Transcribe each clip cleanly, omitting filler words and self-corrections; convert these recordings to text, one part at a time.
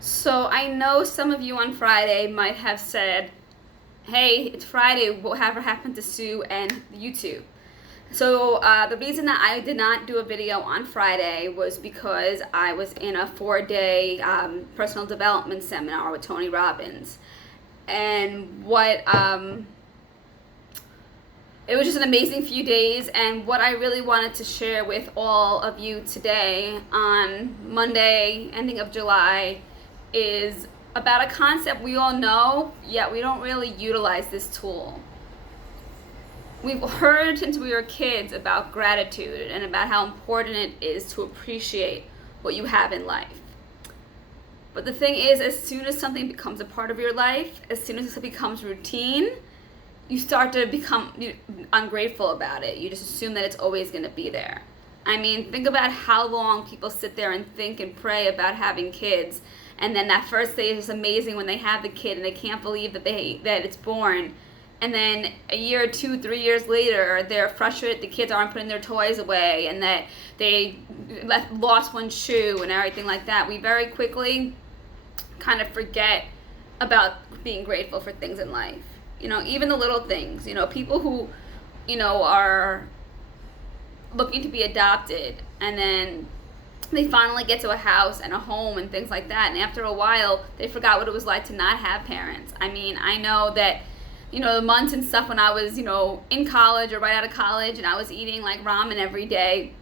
So I know some of you on Friday might have said, hey, it's Friday, whatever happened to Sue and YouTube? So the reason that I did not do a video on Friday was because I was in a 4-day personal development seminar with Tony Robbins. And it was just an amazing few days, and what I really wanted to share with all of you today on Monday, ending of July, is about a concept we all know, yet we don't really utilize this tool. We've heard since we were kids about gratitude and about how important it is to appreciate what you have in life. But the thing is, as soon as something becomes a part of your life, as soon as it becomes routine, you start to become ungrateful about it. You just assume that it's always going to be there. I mean, think about how long people sit there and think and pray about having kids, and then that first day is just amazing when they have the kid and they can't believe that it's born. And then a year, 2, 3 years later, they're frustrated the kids aren't putting their toys away and that they lost one shoe and everything like that. We very quickly kind of forget about being grateful for things in life. Even the little things. People who, are looking to be adopted, and then they finally get to a house and a home and things like that, and after a while, they forgot what it was like to not have parents. I mean, I know that, the months and stuff when I was, in college or right out of college, and I was eating like ramen every day,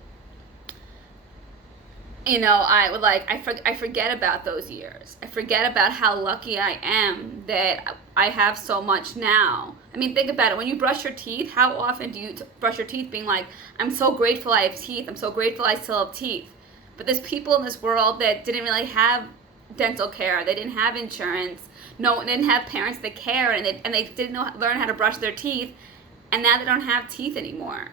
I forget about those years. I forget about how lucky I am that I have so much now. I mean, think about it. When you brush your teeth, how often do you brush your teeth being like, I'm so grateful I have teeth. I'm so grateful I still have teeth. But there's people in this world that didn't really have dental care. They didn't have insurance. No, they didn't have parents that care, and they didn't learn how to brush their teeth. And now they don't have teeth anymore.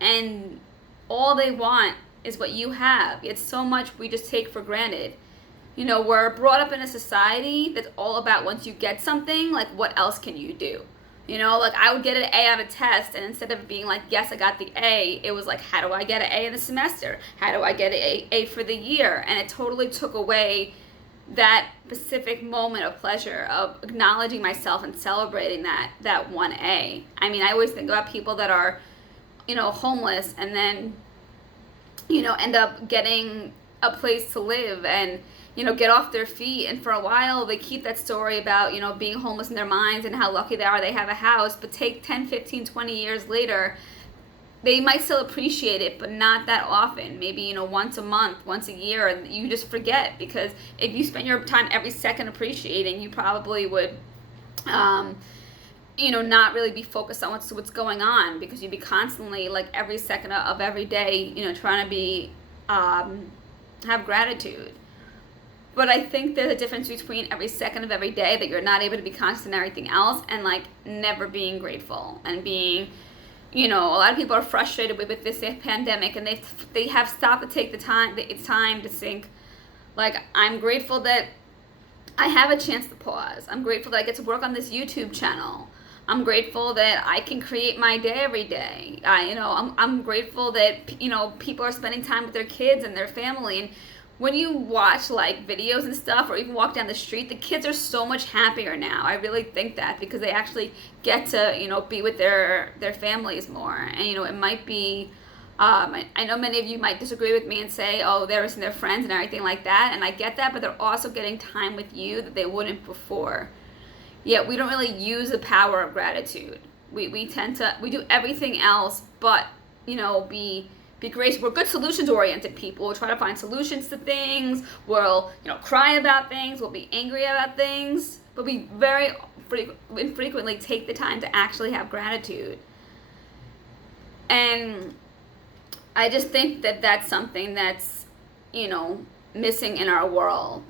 And all they want is what you have. It's so much we just take for granted. We're brought up in a society that's all about once you get something, like what else can you do? Like I would get an A on a test, and instead of being like, yes, I got the A, it was like, how do I get an A in the semester? How do I get an A for the year? And it totally took away that specific moment of pleasure of acknowledging myself and celebrating that one A. I mean, I always think about people that are, homeless and then end up getting a place to live and, get off their feet. And for a while, they keep that story about, being homeless in their minds and how lucky they are they have a house. But take 10, 15, 20 years later, they might still appreciate it, but not that often. Maybe, once a month, once a year, and you just forget. Because if you spend your time every second appreciating, you probably would not really be focused on what's going on, because you'd be constantly, like, every second of every day, trying to be, have gratitude. But I think there's a difference between every second of every day that you're not able to be constant in everything else, and, like, never being grateful and being, a lot of people are frustrated with this pandemic, and they have stopped to take the time to think, like, I'm grateful that I have a chance to pause. I'm grateful that I get to work on this YouTube channel. I'm grateful that I can create my day every day. I'm grateful that, people are spending time with their kids and their family. And when you watch, like, videos and stuff, or even walk down the street, the kids are so much happier now. I really think that, because they actually get to, be with their families more. And, it might be, I know many of you might disagree with me and say, oh, they're missing their friends and everything like that. And I get that, but they're also getting time with you that they wouldn't before. Yet we don't really use the power of gratitude. We tend to, we do everything else but, be gracious. We're good solutions oriented people. We'll try to find solutions to things. We'll, cry about things. We'll be angry about things. But we very infrequently take the time to actually have gratitude. And I just think that that's something that's, missing in our world.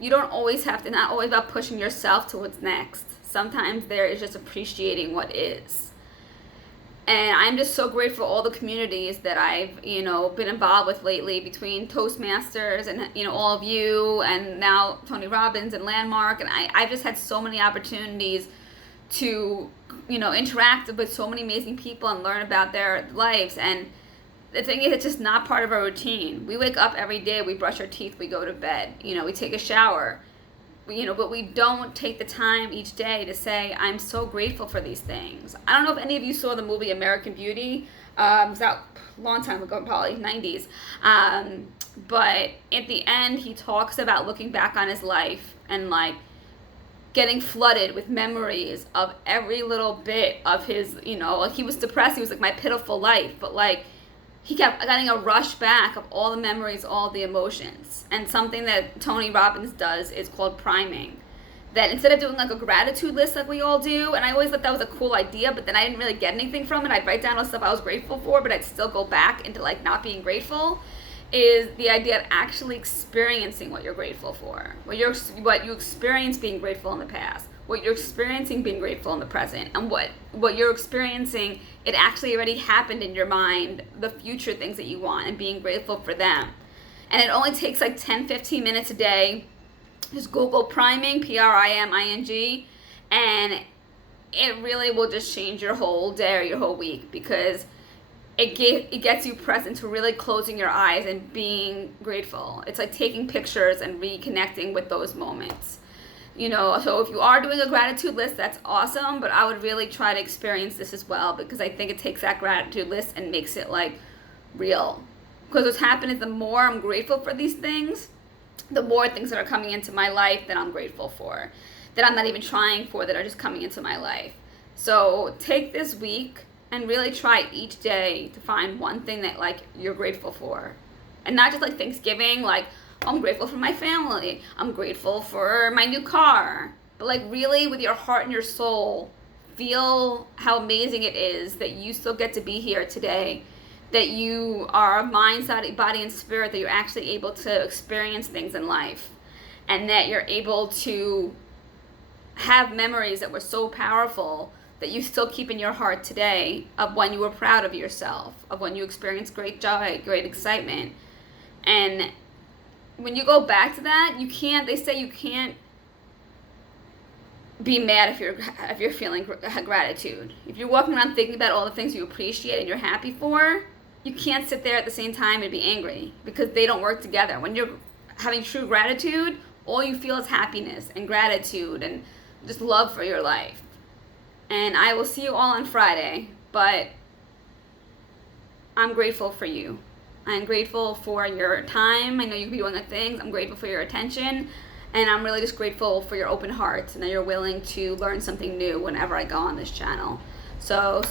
You don't always have to, not always about pushing yourself to what's next. Sometimes there is just appreciating what is. And I'm just so grateful for all the communities that I've, been involved with lately, between Toastmasters and, all of you, and now Tony Robbins and Landmark. And I've just had so many opportunities to, interact with so many amazing people and learn about their lives. And the thing is, it's just not part of our routine. We wake up every day, we brush our teeth, we go to bed, we take a shower, but we don't take the time each day to say, I'm so grateful for these things. I don't know if any of you saw the movie American Beauty. It was out a long time ago, probably 90s. But at the end, he talks about looking back on his life and like getting flooded with memories of every little bit of his, like he was depressed. He was like, my pitiful life. But like, he kept getting a rush back of all the memories, all the emotions. And something that Tony Robbins does is called priming. That instead of doing like a gratitude list like we all do, and I always thought that was a cool idea, but then I didn't really get anything from it. I'd write down all the stuff I was grateful for, but I'd still go back into like not being grateful, is the idea of actually experiencing what you're grateful for. What you experienced being grateful in the past, what you're experiencing being grateful in the present, and what you're experiencing, it actually already happened in your mind, the future things that you want, and being grateful for them. And it only takes like 10-15 minutes a day. Just Google priming, Priming, and it really will just change your whole day or your whole week, because it gets you present to really closing your eyes and being grateful. It's like taking pictures and reconnecting with those moments. So if you are doing a gratitude list, that's awesome, but I would really try to experience this as well, because I think it takes that gratitude list and makes it like real. Because what's happened is the more I'm grateful for these things, the more things that are coming into my life that I'm grateful for, that I'm not even trying for, that are just coming into my life. So take this week and really try each day to find one thing that like you're grateful for. And not just like Thanksgiving, like, I'm grateful for my family, I'm grateful for my new car. But like really with your heart and your soul, feel how amazing it is that you still get to be here today, that you are a mind, body, and spirit, that you're actually able to experience things in life, and that you're able to have memories that were so powerful that you still keep in your heart today, of when you were proud of yourself, of when you experienced great joy, great excitement. And when you go back to that, they say you can't be mad if you're feeling gratitude. If you're walking around thinking about all the things you appreciate and you're happy for, you can't sit there at the same time and be angry, because they don't work together. When you're having true gratitude, all you feel is happiness and gratitude and just love for your life. And I will see you all on Friday, but I'm grateful for you. I'm grateful for your time. I know you could be doing other things. I'm grateful for your attention. And I'm really just grateful for your open heart and that you're willing to learn something new whenever I go on this channel. So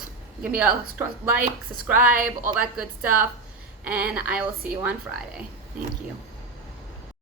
give me a like, subscribe, all that good stuff, and I will see you on Friday. Thank you.